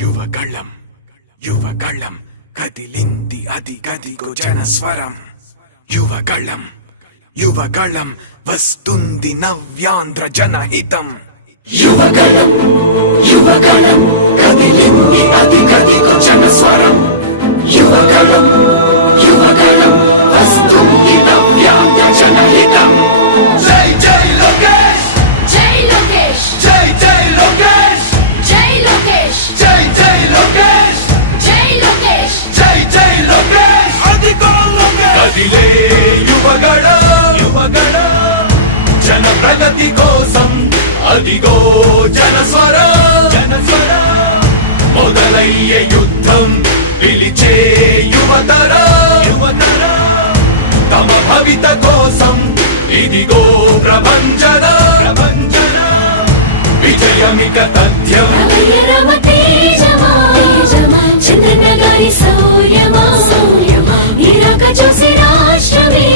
యువగళం యువగళం కదిలింది అది గదిగో జనస్వరం. యువగళం యువగళం వస్తుంది నవ్యాంధ్ర జనహితం. యువగళం యువగళం కదిలింది అది గదిగో జనస్వరం. యువగళం యువగళం వస్తుంది నవ్యాంధ్ర జనహితం. జై జై లోకేష్ జై లోకేష్ జై జై లోకేష్ జై లోకేష్ జై జై లోకేష్ జై లోకేష్ జై జై లోకేష్ అదిగో లోకేష్. కదిలే యువగళం యువగళం జన ప్రగతి కోసం అదిగో జనస్వరం. జనస్వరం మొదలయ్యే యుద్ధం పిలిచే యువతరం. యువతరం తమ భవిత కోసం ఇదిగో ప్రభంజనం. ప్రభంజనం విజయమిక తథ్యం. రమ తేజమా చంద్రన్న గారి శౌర్యమా నీరాక చూసి రాష్ట్రమే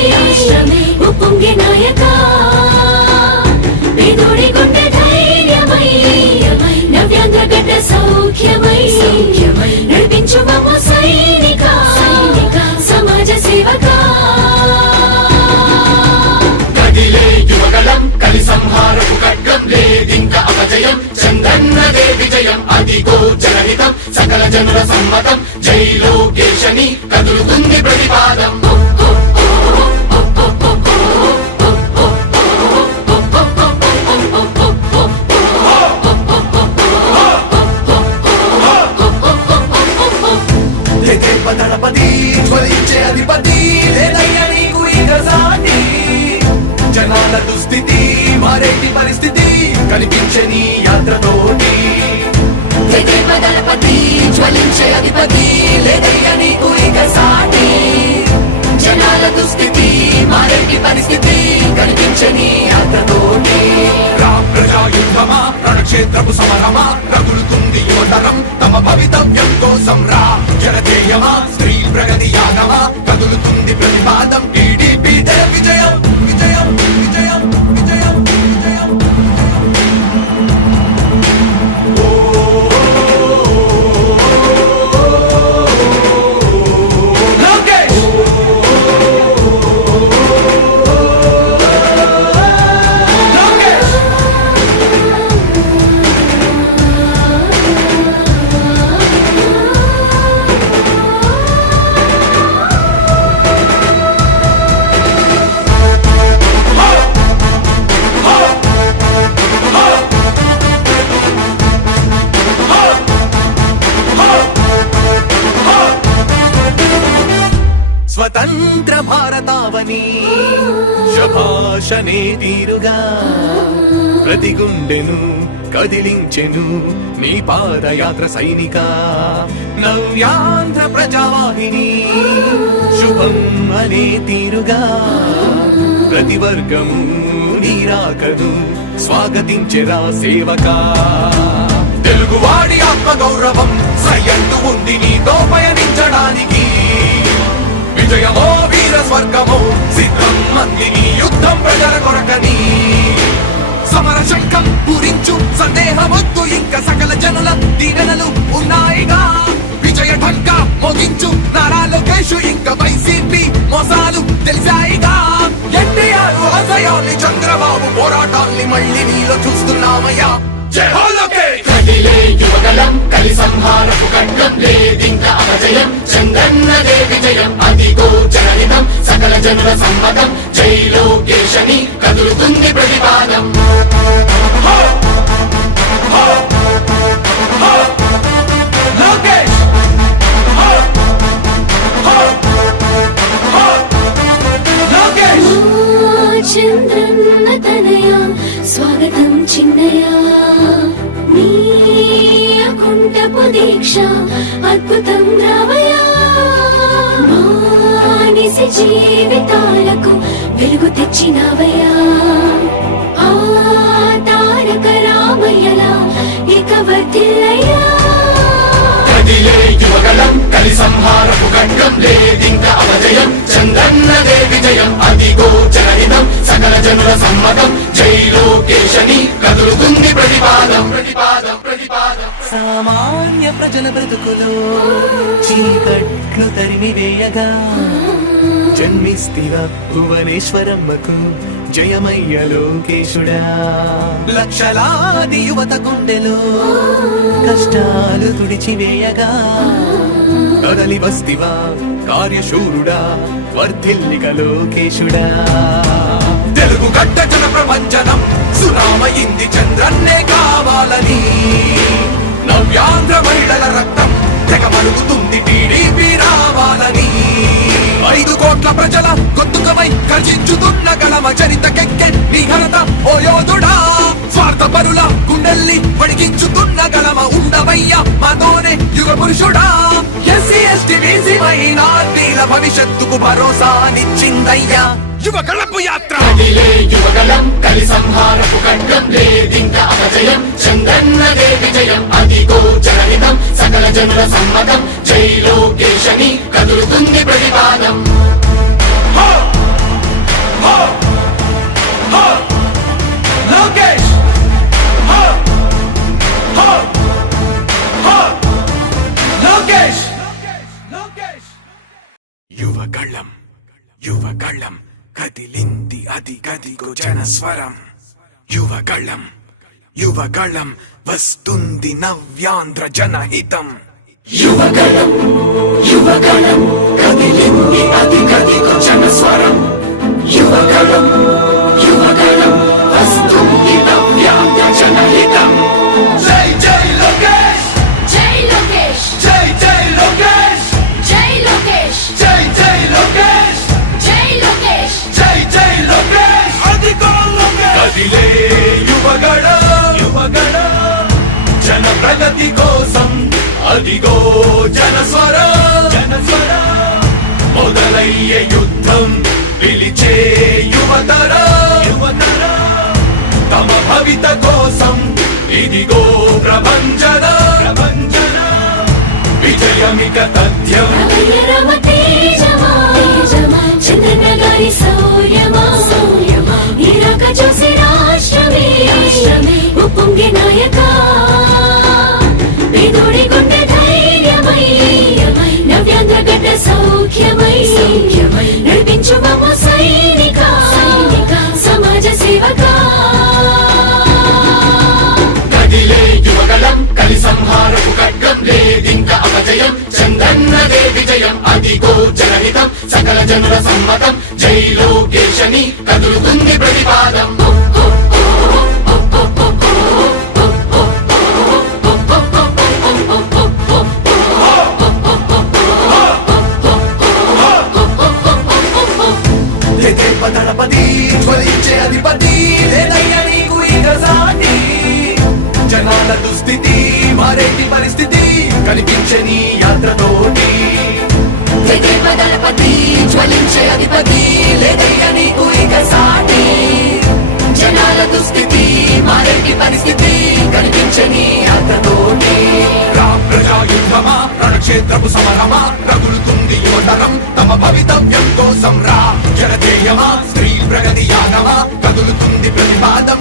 ఉప్పొంగే నాయక పేదోడి గుండె ధైర్యమై నవ్యాంధ్ర గడ్డ సౌఖ్యమై నడిపించు మమ్మ సైనిక సమాజ సేవక. కదిలే యువగళం కలి సంహారపు ఖడ్గం లేదింక అపజయం. చంద్రన్నదే విజయం అదిగో జనహితం సకల జనుల సమ్మతం. జై లోకేశని కదులుతుంది ప్రతిపాదం. దళపతి జ్వలించే అధిపతి లేదయ్య నీకు ఇక సాటి. జనాల దుస్థితి మారేటి పరిస్థితి కనిపించే నీ యాత్రతోటి. దళపతి జ్వలించే అధిపతి లేదయ్య నీకు ఇక సాటి. జనాల దుస్థితి మారేటి పరిస్థితి కనిపించే నీ యాత్రతోటి. ప్రజాయుద్ధమా రణక్షేత్రపు సమరమా రగులుతుంది యువతరం తమ భవితవ్యం కోసం. రా జనజేయమా స్త్రీ ప్రగతి యానమా కదులుతుంది ప్రతిపాదం. టీడీపీ జయ విజయం విజయం విజయం విజయం విజయం. లోకేష్ స్వతంత్ర భారతావని శభాషనే తీరుగా ప్రతి గుండెను కదిలించెను నీ పాదయాత్ర సైనిక. నవ్యాంధ్ర ప్రజావాహిని శుభం అనే తీరుగా ప్రతి వర్గము నీరాకను స్వాగతించెరా సేవకా. తెలుగువాడి ఆత్మగౌరవం సయ్యంటూ ఉంది నీతో పయనించడానికి. విజయమో వీర స్వర్గమో సిద్ధం మందిని యుద్ధం ప్రజల కొరకని. సమర శంఖం పూరించు సందేహమొద్దు ఇంక సకల జనుల దీవెనలు ఉన్నాయిగా. విజయ ఢంకా మోగించు నారా లోకేష్ ఇంక వైసీపీ మోసాలు తెలిసాయిగా. ఎన్టీఆర్ ఆశయాల్ని చంద్రబాబు పోరాటాల్ని మళ్ళీ నీలో చూస్తున్నామయ్యా. జై హో లోకేష్. కదిలే యువగళం కలి సంహారపు ఖడ్గం లేదింక అపజయం. చంద్రన్నదే విజయం అదిగో జనహితం సకల జనుల సమ్మతం. జై లోకేశని కదులుతుంది ప్రతిపాదం. లోకేష్ లోకేష్ చంద్రన్న తనయ స్వాగతం చిన్నయ నీ అకుంఠపు దీక్ష అద్భుతం రావయ. మానిసి జీవితాలకు వెలుగు తెచ్చినవయ్యా. ఆ తారక రామయ్యలా ఇక వర్ధిల్లయ్యా. కదిలే యువగళం కలి సంహారపు ఖడ్గం లేదింక అపజయం. చంద్రన్నదే విజయం అదిగో జనహితం సకల జనుల సమ్మతం. జై లోకేశని కదులుతుంది ప్రతిపాదం. ప్రతిపాదం ప్రతిపాదం. సామాన్య ప్రజల బ్రతుకులో చీకట్లు తరిమి వేయగా జన్మిస్తివా భువనేశ్వరమ్మకు జయమయ్య లోకేశుడా. లక్షలాది యువత గుండెలో కష్టాలు తుడిచివేయగా కదలి వస్తివా కార్యశూరుడా వర్ధిల్లిక లోకేశుడా. తెలుగు గడ్డ జన ప్రపంచనం సునామయింది చంద్రన్నే కావాలని నవ్యాంధ్ర మహిళల రక్తం తెగమరుగుతుంది టీడీపీ రావాలని 5 కోట్ల ప్రజల గొంతుకమై గర్జించుతున్న గలమ చరితకెక్కె నీ ఘనత ఓ యోధుడా. స్వార్థ పరుల గుండెల్ని వణికించుతున్న గలమ ఉండవయ్య మాతోనే యుగ పురుషుడా. ఎస్సీ ఎస్టీ బీసీ మైనార్టీల భవిష్యత్తుకు భరోసానిచ్చిందయ్యా యువ కళపు యాత్ర. కదిలే యువగలం కలి సంహారపు ఖడ్గం లేదింక అపజయం చంద్రన్నదే విజయం అదిగో జనహితం సకల జనుల సమ్మతం జై లోకేశని కదులుతుంది ప్రతిపాదం. హో! హో! హో! లోకేష్! హో! హో! హో! లోకేష్! లోకేష్! యువగళం యువగళం కదిలింది అది గదిగో జనస్వరం. యువగళం యువగళం వస్తుంది నవ్యాంధ్ర జనహితం. యువగలం యువగలం కదిలింది అది గదిగో జనస్వరం. యువగలం యువగలం వస్తుంది నవ్యాంధ్ర జనహితం. జై జై లోకేష్! జై లోకేష్ జై జై లోకేష్! జై లోకేష్ జై జై లోకేష్! జై లోకేష్ జై జై లోకేష్! అదిగో లోకేష్! కదిలే యువగళ యువగళ జన ప్రగతి కోసం అదిగో జనస్వర జనస్వర మొదలయ్యే యుద్ధం పిలిచే యువతర యువతర తమ భవిత కోసం ఇదిగో ప్రభంజన ప్రభంజన విజయమిక తథ్యం. రమయ రమ తేజమా చంద్రన్న గారి శౌర్యమా నీరాక చూసి రాష్ట్రమే ఉప్పొంగే నాయక పేదోడి గుండె ధైర్యమై నవ్యాంధ్ర గడ్డ సౌఖ్యమై నడిపించు మమ్మ సైనిక సమాజ సేవక. కదిలే యువగలం కలి సంహారపు ఖడ్గం లేదింక అపజయం చంద్రన్నదే విజయం అదిగో జనహితం సకల జనుల సమ్మతం జై లోకేశని కదులుతుంది ప్రతిపాదం. దళపతి జ్వలించే అధిపతి లేదయ్యా నీకు ఇక సాటి. జనాల దుస్థితి మారేటి పరిస్థితి కనిపించే నీ యాత్రతోటి. దళపతి జ్వలించే అధిపతి లేదయ్యా నీకు ఇక సాటి. జనాల దుస్థితి మారేటి పరిస్థితి కనిపించని యాత్రతోటి. ప్రజాయుద్ధమా రణక్షేత్రపు సమరమా రగులుతుంది యువతరం తమ భవితవ్యం కోసం రా. జనజేయమా స్త్రీ ప్రగతి యాగమా కదులుతుంది ప్రతిపాదం.